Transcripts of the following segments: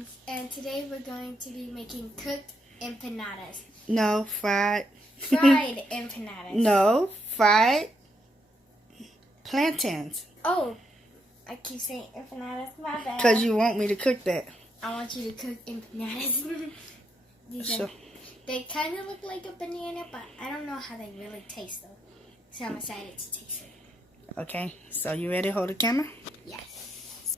friends, and today we're going to be making cooked empanadas. No, fried. Fried empanadas. No, fried plantains. Oh, I keep saying empanadas, my bad. Because you want me to cook that. I want you to cook empanadas. They kind of look like a banana, but I don't know how they really taste though. So I'm excited to taste it. Okay, so you ready to hold the camera? Yes.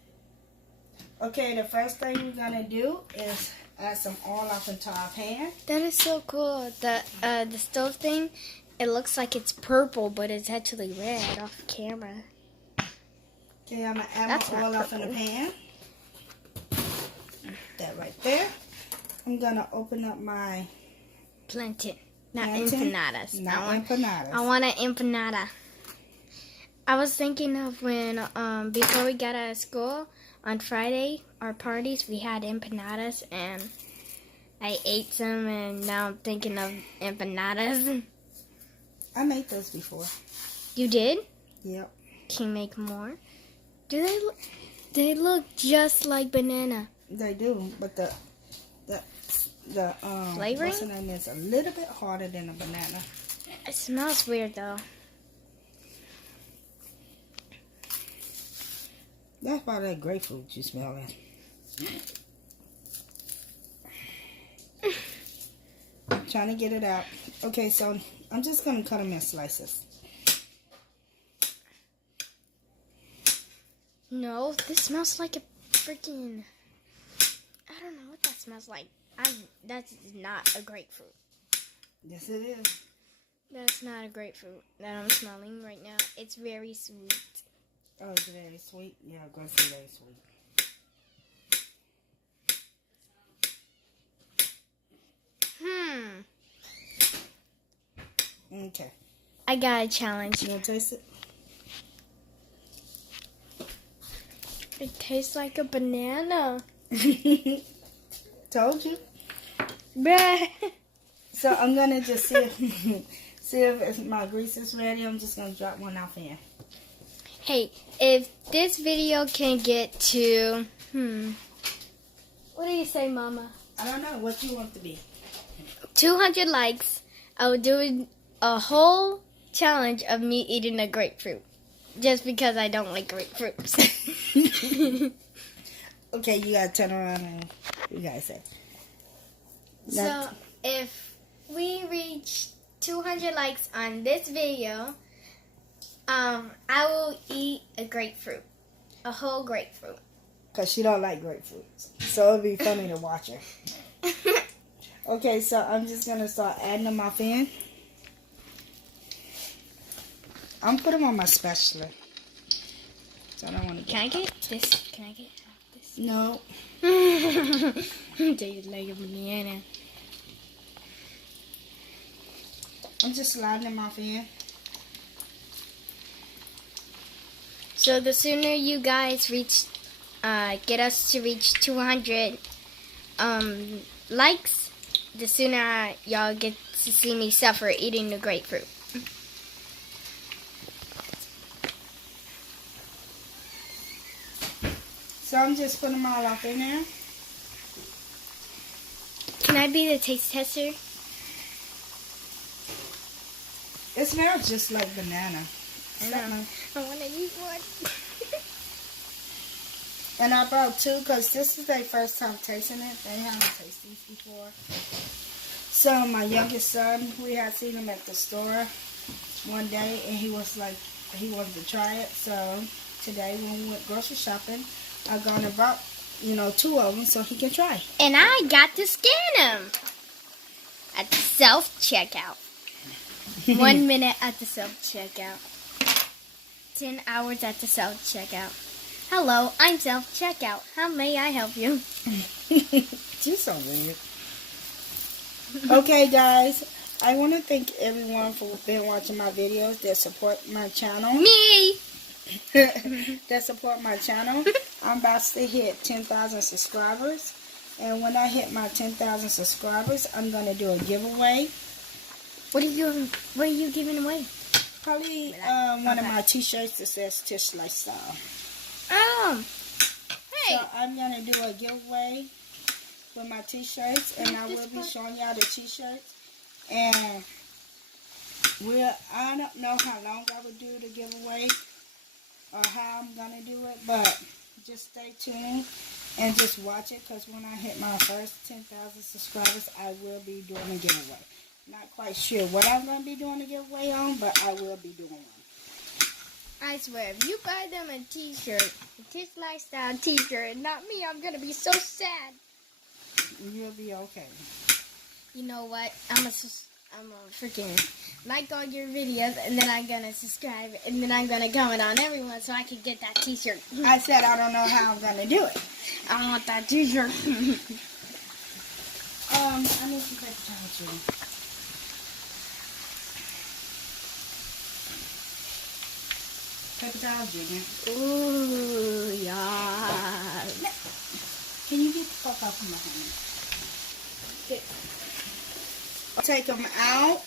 Okay, the first thing we're going to do is add some oil off into our pan. That is so cool. The stove thing, it looks like it's purple, but it's actually red off camera. Okay, I'm going to add my oil off in the pan. That right there. I'm going to open up my plantain. Not plantain. empanadas. Not empanadas. I want an empanada. I was thinking of when, before we got out of school, on Friday, our parties, we had empanadas, and I ate some, and now I'm thinking of empanadas. I made those before. You did? Yep. Can you make more? Do they look just like banana? They do, but the flavoring? what's the name is a little bit harder than a banana. It smells weird though. That's about that grapefruit you smell it. Trying to get it out. Okay, so I'm just going to cut them in slices. No, this smells like a freaking... I don't know what that smells like. That's not a grapefruit. Yes, it is. That's not a grapefruit that I'm smelling right now. It's very sweet. Oh, it's very sweet? Yeah, grapefruit very sweet. Okay. I got a challenge. You want to taste it? It tastes like a banana. Told you. Bruh. So I'm going to just see if my grease is ready. I'm just going to drop one off in. Hey, if this video can get to, what do you say, Mama? I don't know. What you want to be? 200 likes, I will do a whole challenge of me eating a grapefruit. Just because I don't like grapefruits. Okay, you got to turn around and you guys say. So, if we reach 200 likes on this video, I will eat a grapefruit. A whole grapefruit. Because she don't like grapefruits. So it'll be funny to watch her. Okay, so I'm just going to start adding them off in. I'm putting them on my spatula. So I don't want to Can I get this? Can I get this? No. Tastes like a banana. I'm just sliding them off in. So the sooner you guys reach, get us to reach 200 likes, the sooner y'all get to see me suffer eating the grapefruit. So I'm just putting them all off in there. Can I be the taste tester? It smells just like banana. I know. I want to eat one. And I brought two because this is their first time tasting it. They haven't tasted these before. So my youngest son, we had seen him at the store one day and he was like, he wanted to try it. So today when we went grocery shopping, I gone and bought, two of them so he can try. And I got to scan them at the self-checkout. 1 minute at the self-checkout. 10 hours at the self-checkout. Hello, I'm self-checkout. How may I help you? You're so weird. Okay, guys. I want to thank everyone for been watching my videos that support my channel. Me! That support my channel. I'm about to hit 10,000 subscribers. And when I hit my 10,000 subscribers, I'm going to do a giveaway. What are you giving away? Probably one of my t-shirts that says Tish Lifestyle. Oh. Hey. So I'm going to do a giveaway with my t-shirts, and I will be showing y'all the t-shirts. And I don't know how long I would do the giveaway or how I'm gonna do it, but just stay tuned and just watch it, because when I hit my first 10,000 subscribers, I will be doing a giveaway. Not quite sure what I'm gonna be doing a giveaway on, but I will be doing one. I swear, if you buy them a t-shirt, a Kids Lifestyle t-shirt, and not me, I'm gonna be so sad. You'll be okay. You know what? I'm a freaking like all your videos, and then I'm gonna subscribe, and then I'm gonna comment on everyone so I can get that t-shirt. I said I don't know how I'm gonna do it. I want that t-shirt. I need some paper towels too. Paper towels, Junior. Ooh, yeah. Can you get the fuck off of my hand? Take them out.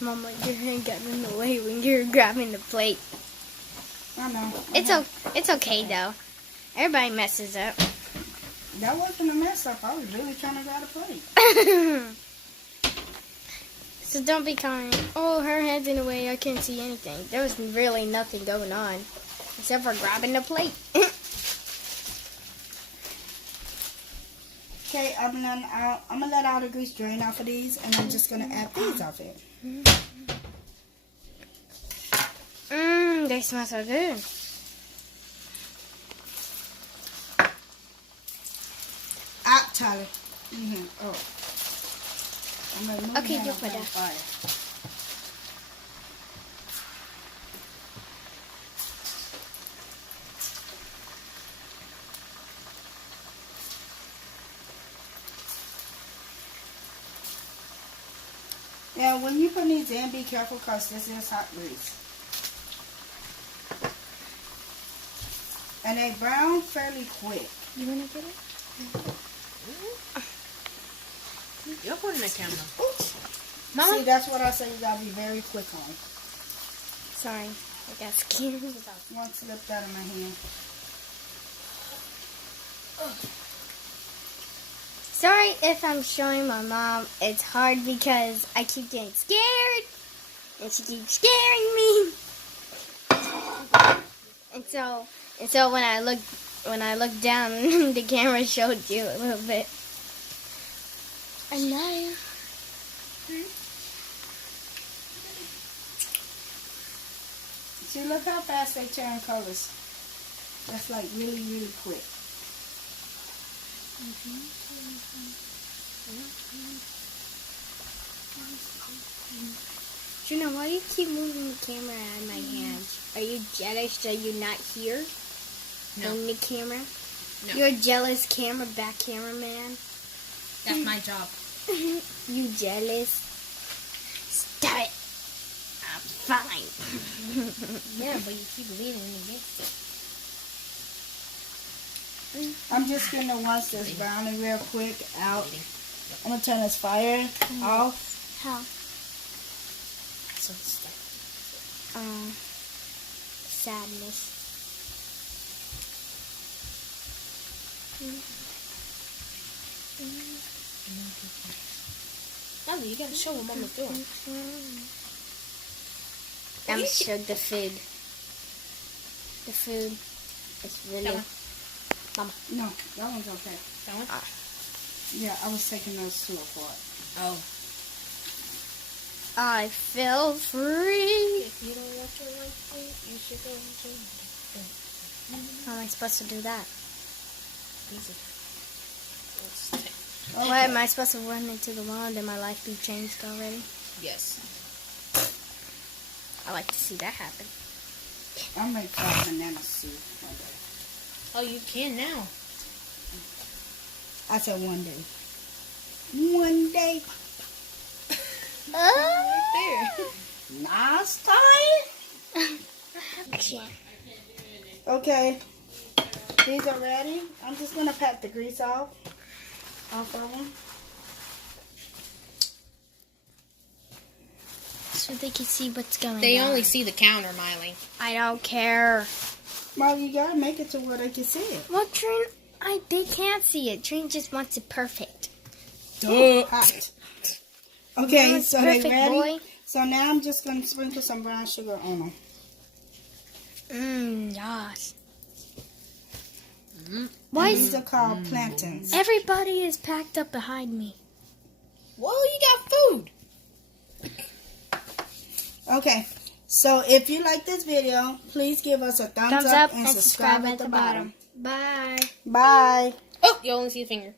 Mama, your hand got in the way when you're grabbing the plate. I know. It's okay though. Everybody messes up. That wasn't a mess up. I was really trying to grab a plate. So don't be calling, oh, her hand's in the way, I can't see anything. There was really nothing going on, except for grabbing the plate. Okay, I'm gonna let all the grease drain off of these, and I'm just gonna add these off it. They smell so good. Out, Tyler. Oh. I'm gonna move Okay, the you hand put off it. fire. Now, when you put these in, be careful, because this is hot grease. And they brown fairly quick. You want to get it? You're putting the camera. Oops. Mama? See, that's what I say you gotta be very quick on. Sorry, I got scared. One slipped out of my hand. Sorry if I'm showing my mom. It's hard because I keep getting scared, and she keeps scaring me. And so when I look down, the camera showed you a little bit. And now, See, look how fast they turn colors. That's like really, really quick. Juna, why do you keep moving the camera out of my hands? Are you jealous that you're not here? No. On the camera? No. You're a jealous back cameraman? That's my job. You jealous? Stop it. I'm fine. Yeah, but you keep leaning against it. I'm just getting the ones that's browning real quick out. I'm gonna turn this fire off. How? So it's stuck. Sadness. No, you gotta show what Mama's doing. I'm sure the food is really... That one. Mama. No, that one's okay. That one? Yeah, I was taking those two apart. Oh. I feel free. If you don't want your life, you should go and change it. How am I supposed to do that? Easy. What, am I supposed to run into the wall and then my life be changed already? Yes. I like to see that happen. I'll make banana soup one day. Oh, you can now. I said one day. One day. Right there. Last time. Action. Okay. These are ready. I'm just gonna pat the grease off of them. so they can see what's going on. They only see the counter, Miley. I don't care. Well, you gotta make it to where they can see it. Well, Trin, they can't see it. Trin just wants it perfect. Hot. Okay, It's so they perfect, ready? boy. So now I'm just gonna sprinkle some brown sugar on them. Yes. Why these are called plantains? Everybody is packed up behind me. Well, you got food. Okay, so if you like this video, please give us a thumbs up and subscribe at the bottom. Bye. Bye. Oh, you only see the finger.